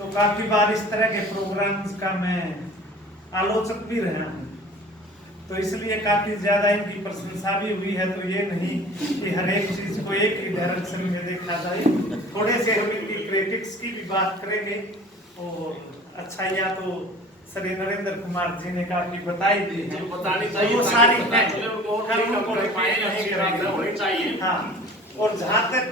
तो काफी बार इस तरह के प्रोग्राम्स का मैं आलोचक भी रहा हूँ, तो इसलिए काफी ज्यादा इनकी प्रशंसा भी हुई है। तो ये नहीं कि हर एक चीज को एक ही डायरेक्शन में देखा जाए, थोड़े से हम इनकी क्रिटिक्स की भी बात करेंगे। और अच्छाइयाँ तो श्री नरेंद्र कुमार जी ने काफी बताई दी है, तो वो सारी हाँ। और जहाँ तक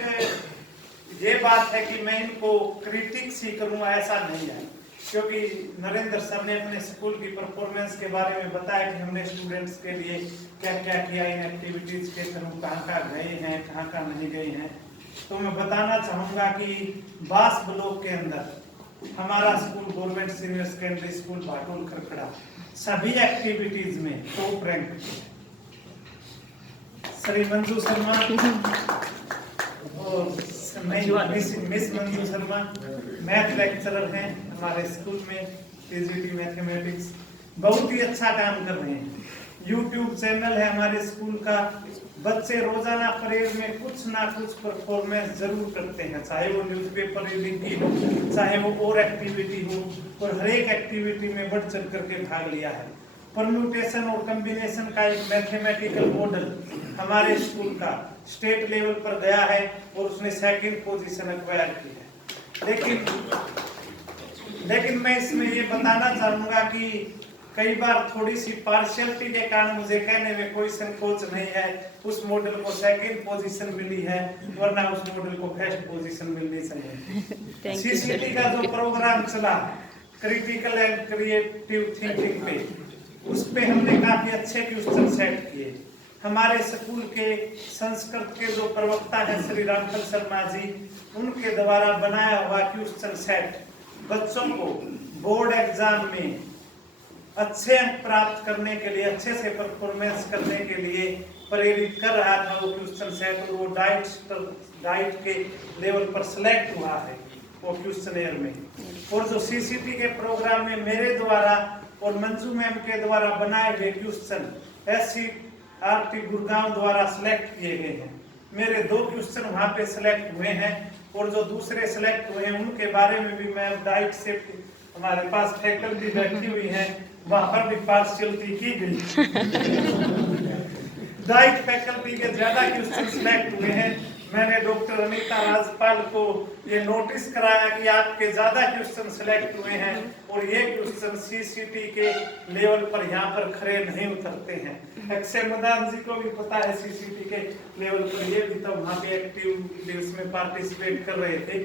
ये बात है कि मैं इनको क्रिटिक्स ही करूँ, ऐसा नहीं है, क्योंकि नरेंद्र सर ने अपने स्कूल की परफॉर्मेंस के बारे में बताया कि हमने स्टूडेंट्स के लिए क्या क्या किया, इन एक्टिविटीज के थ्रू कहाँ कहाँ गए हैं, कहाँ कहाँ नहीं गए हैं। तो मैं बताना चाहूँगा कि बास ब्लॉक के अंदर हमारा school government senior secondary school Bhatol Kharkhada सभी एक्टिविटीज में टॉप रैंक। श्री मंजू शर्मा और miss Manju Sharma math lecturer हैं हमारे स्कूल में, टीजीटी मैथमेटिक्स, बहुत ही अच्छा काम कर रहे हैं। यूट्यूब चैनल है हमारे स्कूल का, बच्चे रोजाना परेड में कुछ ना कुछ परफॉर्मेंस जरूर करते हैं, चाहे वो न्यूज़पेपर रीडिंग की हो, चाहे वो और एक्टिविटी हो, और हर एक एक्टिविटी में बढ़ चढ़ करके भाग लिया है। परम्यूटेशन और कॉम्बिनेशन का एक मैथमेटिकल मॉडल हमारे स्कूल का स्टेट लेवल पर गया है और उसने सेकंड पोजीशन एक्वायर की है। लेकिन मैं इसमें ये बताना चाहूंगा कि कई बार थोड़ी सी पार्शियलिटी के कारण मुझे कहने में कोई संकोच नहीं है, उस मॉडल को सेकंड पोजीशन मिली है, वरना उस मॉडल को फर्स्ट पोजीशन मिलनी चाहिए। सीसीटी का जो प्रोग्राम चला क्रिटिकल एंड क्रिएटिव थिंकिंग पे, उस पे हमने काफी अच्छे क्वेश्चन सेट किए। हमारे स्कूल के संस्कृत के जो प्रवक्ता हैं श्री रामफल शर्मा जी, उनके द्वारा बनाया हुआ क्वेश्चन सेट बच्चों को बोर्ड एग्जाम में अच्छे अंक प्राप्त करने के लिए, अच्छे से परफॉर्मेंस करने के लिए प्रेरित कर रहा था वो क्वेश्चन सेट, और वो डाइट के लेवल पर सिलेक्ट हुआ है वो क्वेश्चनेयर में। और जो सीसीटी के प्रोग्राम में मेरे द्वारा और मंजू मैम के द्वारा बनाए गए क्वेश्चन SCRT गुड़गांव द्वारा सिलेक्ट किए गए हैं। मेरे 2 क्वेश्चन वहाँ पे सिलेक्ट हुए हैं, और जो दूसरे सिलेक्ट हुए हैं उनके बारे में भी मैं डाइट से, हमारे पास फैकल्टी बैठी हुई है, वहाँ पर भी पार्शियलिटी की गई। डाइट फैकल्टी के ज्यादा क्वेश्चन सिलेक्ट हुए हैं। मैंने डॉक्टर अनीता राजपाल को ये नोटिस कराया कि आपके ज्यादा क्वेश्चन सिलेक्ट हुए हैं, और ये क्वेश्चन सीसीटी के लेवल पर यहाँ पर खरे नहीं उतरते हैं। अक्षय मदान जी को भी पता है सीसीटी के लेवल पर, ये भी तो वहाँ पे एक्टिव उसमें पार्टिसिपेट कर रहे थे।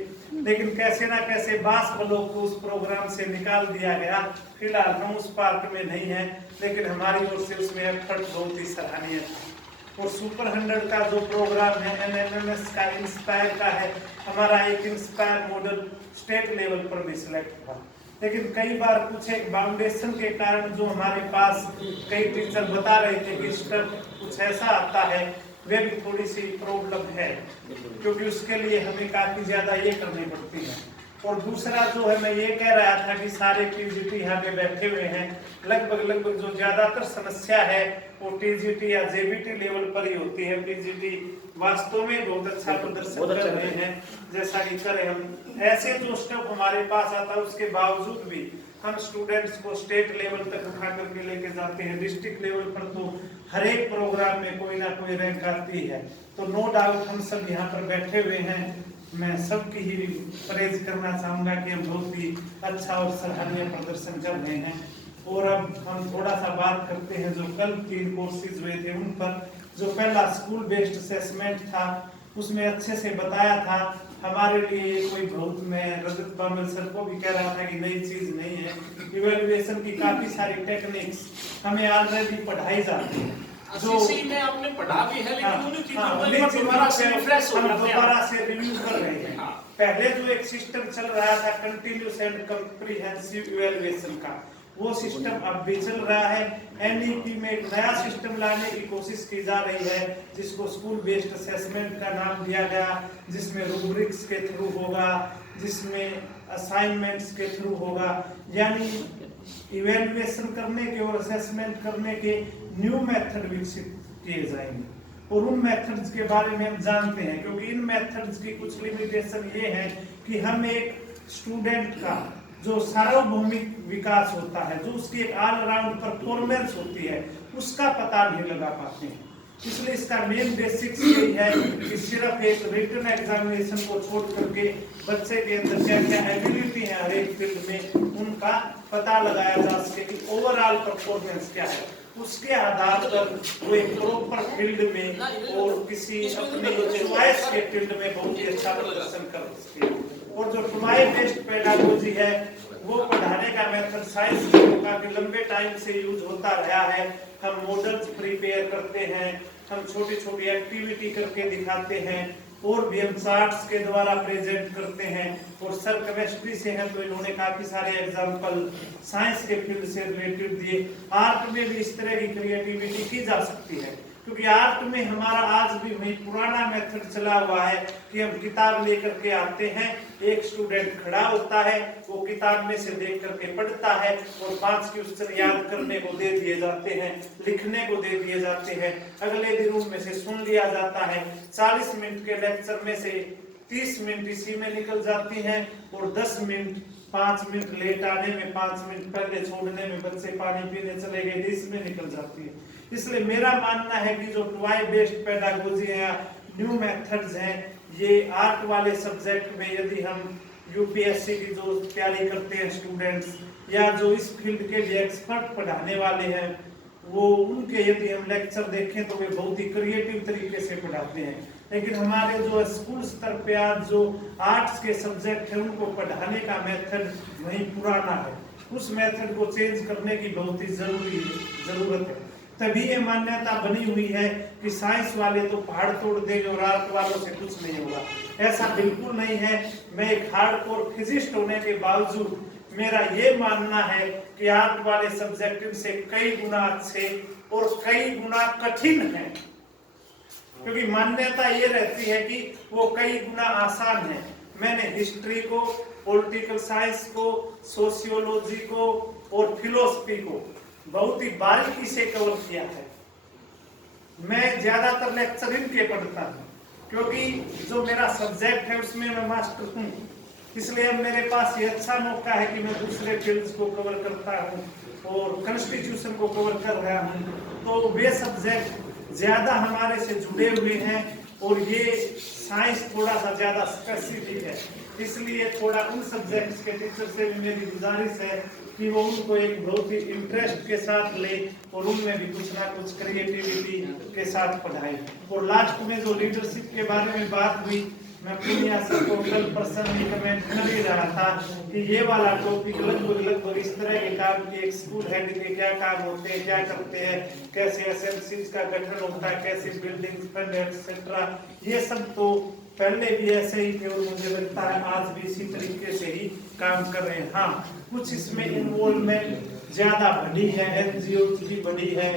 लेकिन कैसे ना कैसे बास ब्लॉक को उस प्रोग्राम से निकाल दिया गया। फिलहाल हम उस पार्ट में नहीं है, लेकिन हमारी ओर से उसमें एफर्ट बहुत ही सराहनीय था। और सुपर 100 का जो प्रोग्राम है NMMS का इंस्पायर का है, हमारा एक इंस्पायर मॉडल स्टेट लेवल पर भी सिलेक्ट हुआ। लेकिन कई बार कुछ एक बाउंडेशन के कारण जो हमारे पास कई टीचर बता रहे थे कि स्टेप कुछ ऐसा आता है, वे भी थोड़ी सी प्रॉब्लम है, क्योंकि उसके लिए हमें काफी ज्यादा ये करनी पड़ती है। और दूसरा जो है, मैं ये कह रहा था कि सारे टीजीटी यहाँ पे बैठे हुए हैं, लगभग जो ज्यादातर समस्या है वो टीजीटी या जेबीटी लेवल पर ही होती है। टीजीटी वास्तव में बहुत अच्छा प्रदर्शन कर रहे हैं, जैसा कि करें हम ऐसे जो स्टेप हमारे पास आता है, उसके बावजूद भी हम स्टूडेंट्स को स्टेट लेवल तक उठा करके लेके जाते हैं। डिस्ट्रिक्ट लेवल पर तो हर एक प्रोग्राम में कोई ना कोई रैंक आती है। तो नो डाउट हम सब यहाँ पर बैठे हुए हैं, मैं सबकी ही प्रेज करना चाहूंगा कि हम बहुत ही अच्छा और सराहनीय प्रदर्शन कर रहे हैं। और अब हम थोड़ा सा बात करते हैं जो कल 3 कोर्सेज हुए थे उन पर। जो पहला स्कूल बेस्ड असेसमेंट था, उसमें अच्छे से बताया था। हमारे लिए कोई बहुत, मैं रजत बामल सर को भी कह रहा था कि नई चीज नहीं है। इवेल्युएशन की काफी सारी टेक्निक्स हमें ऑलरेडी पढ़ाई जाती है, जो में आपने पढ़ा भी है, लेकिन उन्हीं चीजों को दोबारा से रिव्यू कर रहे हैं। पहले जो एक सिस्टम चल रहा था कंटिन्यूअस एंड कॉम्प्रिहेंसिव इवैल्यूएशन का, वो सिस्टम अब भी चल रहा है। एनईपी में एक नया सिस्टम लाने की कोशिश की जा रही है, जिसको स्कूल बेस्ड असेसमेंट का नाम दिया गया, जिसमें रूब्रिक्स के थ्रू होगा, जिसमें असाइनमेंट्स के थ्रू होगा, यानी इवैल्यूएशन करने के और असेसमेंट करने के न्यू मेथड विकसित किए जाएंगे। और उन मेथड्स के बारे में हम जानते हैं, क्योंकि इन मेथड्स की कुछ लिमिटेशन ये है कि हम एक स्टूडेंट का जो सार्वभौमिक विकास होता है, जो उसकी एक ऑलराउंड परफॉर्मेंस होती है, उसका पता नहीं लगा पाते हैं। इसलिए इसका मेन बेसिक्स यही है कि सिर्फ एक रिटन एग्जामिनेशन को छोड़ करके बच्चे के अंदर क्या क्या एबिलिटी है हर एक फील्ड में, उनका पता लगाया जा सके कि ओवरऑल परफॉर्मेंस क्या है। उसके आधार पर वो एक प्रॉपर फील्ड में और किसी अपने चॉइस के फील्ड में बहुत ही अच्छा प्रदर्शन कर सके। और जो टुमाई बेस्ड पेडागोजी है, वो पढ़ाने का मेथड साइंस के काफी लंबे टाइम से यूज होता रहा है। हम मॉडल्स प्रिपेयर करते हैं, हम छोटी छोटी एक्टिविटी करके दिखाते हैं, और भी हम चार्ट्स के द्वारा प्रेजेंट करते हैं। और सर केमिस्ट्री से हैं तो इन्होंने काफी सारे एग्जांपल साइंस के फील्ड से रिलेटेड दिए। आर्ट में भी इस तरह की क्रिएटिविटी की जा सकती है, क्योंकि आर्ट में हमारा आज भी वही पुराना मेथड चला हुआ है कि हम किताब लेकर के आते हैं, एक स्टूडेंट खड़ा होता है, वो किताब में से देख करके पढ़ता है और 5 क्वेश्चन याद करने को दे दिए जाते हैं, लिखने को दे दिए जाते हैं, अगले दिन उनमें से सुन लिया जाता है। 40 मिनट के लेक्चर में से 30 मिनट इसी में निकल जाती हैं और 10 मिनट 5 मिनट लेट आने में, 5 मिनट पहले छोड़ने में, बच्चे पानी पीने चले गए, इसमें निकल जाती है। इसलिए मेरा मानना है कि जो टॉय बेस्ड पेडागोजी है, न्यू मेथड्स हैं, ये आर्ट वाले सब्जेक्ट में यदि हम यूपीएससी की जो तैयारी करते हैं स्टूडेंट्स, या जो इस फील्ड के लिए एक्सपर्ट पढ़ाने वाले हैं, वो उनके यदि हम लेक्चर देखें तो वे बहुत ही क्रिएटिव तरीके से पढ़ाते हैं। लेकिन हमारे जो स्कूल स्तर पे आज जो आर्ट्स के सब्जेक्ट है, उनको पढ़ाने का मेथड वही पुराना है। उस मेथड को चेंज करने की बहुत ही जरूरत है। तभी ये मान्यता बनी हुई है कि साइंस वाले तो पहाड़ तोड़ देंगे और आर्ट वालों से कुछ नहीं होगा। ऐसा बिल्कुल नहीं है। मैं एक हार्डकोर फिजिस्ट होने के बावजूद मेरा ये मानना है कि आर्ट वाले सब्जेक्ट से कई गुना अच्छे और कई गुना कठिन है, क्योंकि मान्यता ये रहती है कि वो कई गुना आसान है। मैंने हिस्ट्री को, पॉलिटिकल साइंस को, सोशियोलॉजी को और फिलोसफी को बहुत ही बारीकी से कवर किया है। मैं ज्यादातर लेक्चर इनके पढ़ता हूँ, क्योंकि जो मेरा सब्जेक्ट है उसमें मैं मास्टर हूँ। इसलिए अब मेरे पास ये अच्छा मौका है कि मैं दूसरे फील्ड्स को कवर करता हूँ और कॉन्स्टिट्यूशन को कवर कर रहा हूँ, तो वे सब्जेक्ट ज्यादा हमारे से जुड़े हुए हैं और ये साइंस थोड़ा सा ज्यादा स्पेसिफिक है। इसलिए थोड़ा उन सब्जेक्ट्स के टीचर से भी मेरी गुजारिश है कि वो उनको एक बहुत ही इंटरेस्ट के साथ ले और उनमें भी कुछ ना कुछ क्रिएटिविटी के साथ पढ़ाएं। और लास्ट में जो लीडरशिप के बारे में बात हुई, मैं पूर्णिया से को कल पर्सनली कमेंट कर ही रहा था कि ये वाला टॉपिक लगभग इस तरह के काम के एक स्कूल हेड के क्या काम होते हैं, क्या करते हैं, कैसे एसएमसीज का गठन होता है, कैसे बिल्डिंग्स फंड एक्सेट्रा, ये सब तो पहले भी ऐसे ही थे और मुझे लगता है आज भी इसी तरीके से ही काम कर रहे हैं। हाँ, कुछ इसमें इन्वॉल्वमेंट ज्यादा बढ़ी है, एनजीओ की बढ़ी है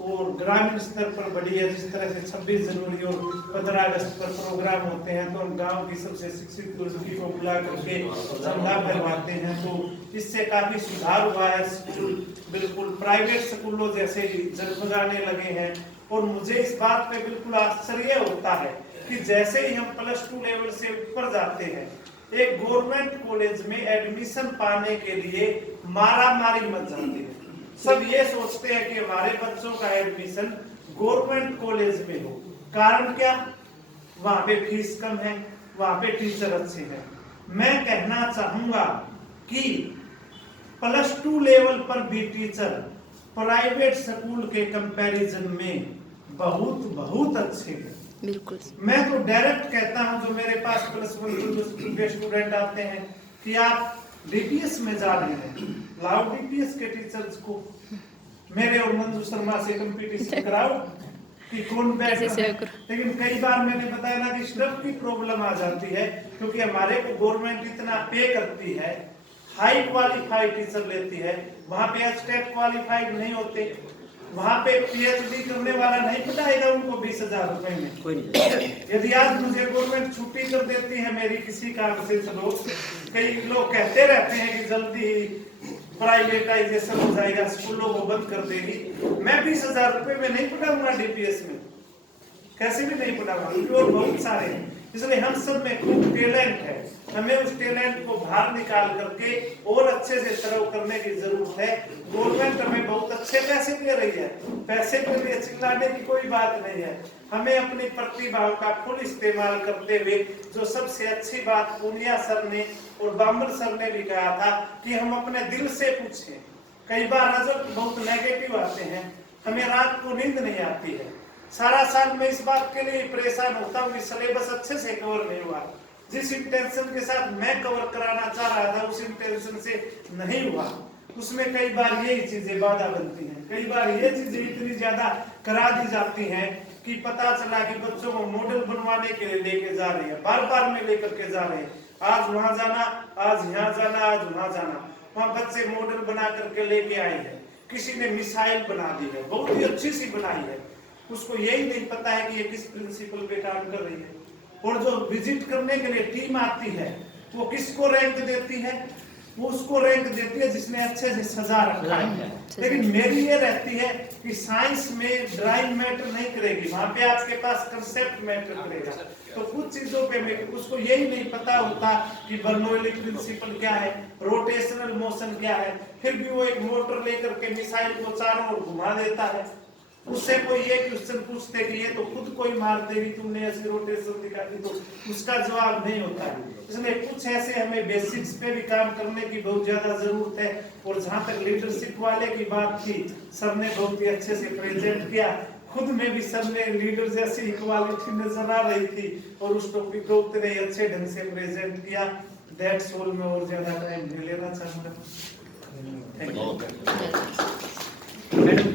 और ग्रामीण स्तर पर बढ़ी है। जिस तरह से 26 जनवरी और 15 अगस्त पर प्रोग्राम होते हैं तो हम गांव की सबसे शिक्षित लड़की को बुला करके झंडा फहराते हैं, तो इससे काफी सुधार हुआ है। स्कूल बिल्कुल प्राइवेट स्कूलों जैसे ही जगमगाने लगे हैं। और मुझे इस बात पे बिल्कुल आश्चर्य होता है कि जैसे ही हम +2 लेवल से ऊपर जाते हैं, एक गवर्नमेंट कॉलेज में एडमिशन पाने के लिए मारामारी मच जाती है। सब ये सोचते हैं कि हमारे बच्चों का एडमिशन गवर्नमेंट कॉलेज में हो। कारण क्या? वहां पे फीस कम है, वहां पे टीचर अच्छे हैं। मैं कहना चाहूंगा कि +2 लेवल पर भी टीचर प्राइवेट स्कूल के कंपैरिजन में बहुत अच्छे हैं। बिल्कुल। मैं तो डायरेक्ट कहता हूं, जो मेरे पास +1 के स्टूडेंट आते हैं कि आप डीपीएस में जा रहे हैं, लाओ डीपीएस के टीचर्स को मेरे और मंजू शर्मा से कंपटीशन कराओ कि कौन बेस्ट है। लेकिन कई बार मैंने बताया ना कि स्टाफ की प्रॉब्लम आ जाती है, क्योंकि हमारे को गवर्नमेंट इतना पे करती है, हाई क्वालिफाइड टीचर लेती है, वहां पे स्टेट क्वालिफाइड नहीं होते, वहां पे पीएचडी करने वाला नहीं पढ़ाएगा उनको 20,000 रुपए में। यदि आज मुझे गवर्नमेंट छुट्टी कर देती है मेरी किसी काम से, चलो कई लोग कहते रहते हैं कि जल्दी ही प्राइवेटाइजेशन हो जाएगा, स्कूलों को बंद कर देगी, मैं 20,000 रुपए में नहीं पढ़ाऊंगा डीपीएस में, कैसे भी नहीं पढ़ाऊंगा, और बहुत सारे हैं। इसलिए हम सब में खूब टैलेंट है हमें उस टैलेंट को बाहर निकाल करके और अच्छे से सर्व करने की जरूरत है। गवर्नमेंट हमें बहुत अच्छे पैसे दे रही है, पैसे के लिए चिल्लाने की कोई बात नहीं है। हमें अपनी प्रतिभा का फुल इस्तेमाल करते हुए, जो सबसे अच्छी बात पूनिया सर ने और बामर सर ने भी कहा था कि हम अपने दिल से पूछें। कई बार रिजल्ट बहुत नेगेटिव आते हैं, हमें रात को नींद नहीं आती है, सारा साल मैं इस बात के लिए परेशान होता हूँ कि सिलेबस अच्छे से कवर नहीं हुआ, जिस इंटेंशन के साथ मैं कवर कराना चाह रहा था उस इंटेंशन से नहीं हुआ। उसमें कई बार यही चीजें बाधा बनती हैं, कई बार ये चीजें इतनी ज्यादा करा दी जाती हैं कि पता चला कि बच्चों को मॉडल बनवाने के लिए लेके जा रहे हैं, बार बार में लेकर के जा रहे हैं, आज वहां जाना, आज यहाँ जाना, आज वहां जाना। वहां बच्चे मॉडल बना करके लेके आए हैं, किसी ने मिसाइल बना दी है, बहुत ही अच्छी सी बनाई है, उसको यही नहीं पता है कि ये किस प्रिंसिपल पे काम कर रही है। और जो विजिट करने के लिए टीम आती है वो किसको रैंक देती है? वो उसको रैंक देती है जिसने अच्छे से सजा रखा है। लेकिन मेरी ये रहती है कि साइंस में ड्राइंग मैटर नहीं करेगी, वहां पे आपके पास कंसेप्ट मैटर करेगा। तो कुछ चीजों पे उसको यही नहीं पता होता कि बर्नौली प्रिंसिपल क्या है, रोटेशनल मोशन क्या है, फिर भी वो एक मोटर लेकर के मिसाइल को चारों ओर घुमा देता है। उससे कोई ये क्वेश्चन पूछते कि ये तो खुद कोई मार देगी, तुमने ऐसी रोटेशन दिखा दी, तो उसका जवाब नहीं होता है। इसलिए कुछ ऐसे हमें बेसिक्स पे भी काम करने की बहुत ज्यादा जरूरत है। और जहाँ तक लीडरशिप वाले की बात थी, सर ने बहुत ही अच्छे से प्रेजेंट किया, खुद में भी सर ने लीडर जैसी इक्वालिटी नजर आ रही थी और उस टॉपिक को उतने अच्छे ढंग से प्रेजेंट किया। That's all. मैं और ज्यादा टाइम नहीं लेना चाहूंगा। Thank you.